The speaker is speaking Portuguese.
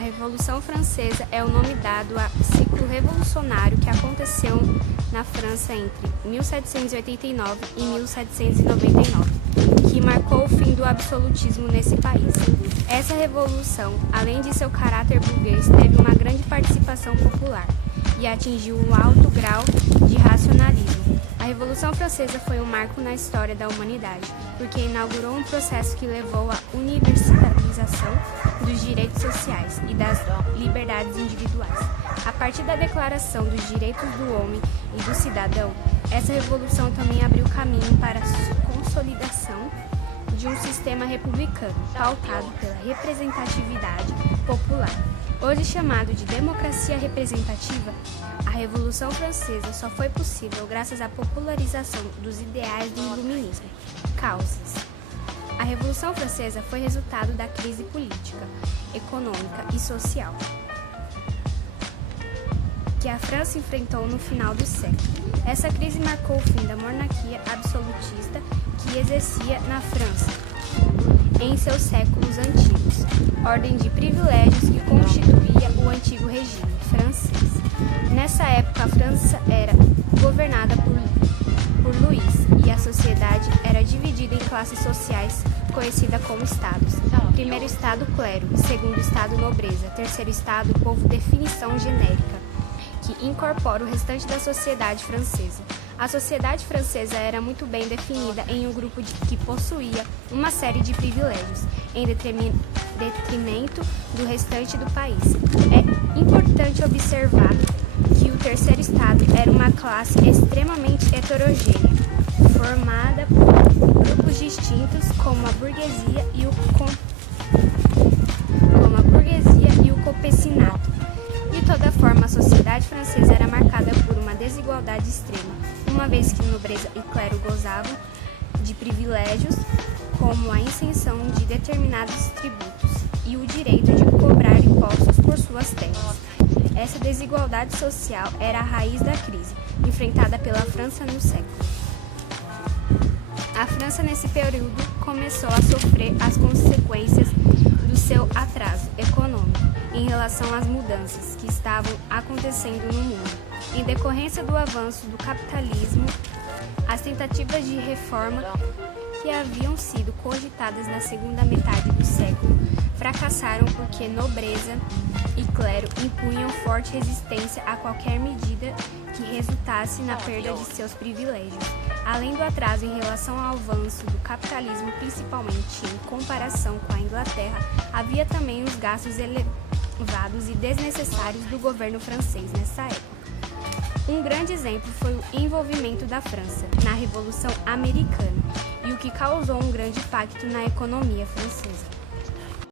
Revolução Francesa é o nome dado ao ciclo revolucionário que aconteceu na França entre 1789 e 1799, que marcou o fim do absolutismo nesse país. Essa revolução, além de seu caráter burguês, teve uma grande participação popular e atingiu um alto grau de racionalismo. A Revolução Francesa foi um marco na história da humanidade, porque inaugurou um processo que levou à universalização dos direitos sociais e das liberdades individuais. A partir da Declaração dos Direitos do Homem e do Cidadão, essa revolução também abriu caminho para a consolidação de um sistema republicano, pautado pela representatividade popular. Hoje chamado de democracia representativa, a Revolução Francesa só foi possível graças à popularização dos ideais do iluminismo. Causas. A Revolução Francesa foi resultado da crise política, econômica e social que a França enfrentou no final do século. Essa crise marcou o fim da monarquia absolutista que exercia na França em seus séculos antigos, ordem de privilégios que constituía o antigo regime francês. Nessa época, a França era governada por Luís e a sociedade era dividida em classes sociais conhecidas como estados. Primeiro estado, clero; segundo estado, nobreza; terceiro estado, povo, definição genérica que incorpora o restante da sociedade francesa. A sociedade francesa era muito bem definida em um grupo que possuía uma série de privilégios, em detrimento do restante do país. É importante observar que o terceiro estado era uma classe extremamente heterogênea, formada por grupos distintos como a burguesia e o campesinato. De toda forma, a sociedade francesa era marcada por uma desigualdade extrema, uma vez que nobreza e clero gozavam de privilégios como a isenção de determinados tributos e o direito de cobrar impostos por suas terras. Essa desigualdade social era a raiz da crise enfrentada pela França no século. A França, nesse período, começou a sofrer as consequências do seu atraso econômico em relação às mudanças que estavam acontecendo no mundo. Em decorrência do avanço do capitalismo, as tentativas de reforma que haviam sido cogitadas na segunda metade do século fracassaram porque nobreza e clero impunham forte resistência a qualquer medida que resultasse na perda de seus privilégios. Além do atraso em relação ao avanço do capitalismo, principalmente em comparação com a Inglaterra, havia também os gastos elevados e desnecessários do governo francês nessa época. Um grande exemplo foi o envolvimento da França na Revolução Americana e o que causou um grande impacto na economia francesa.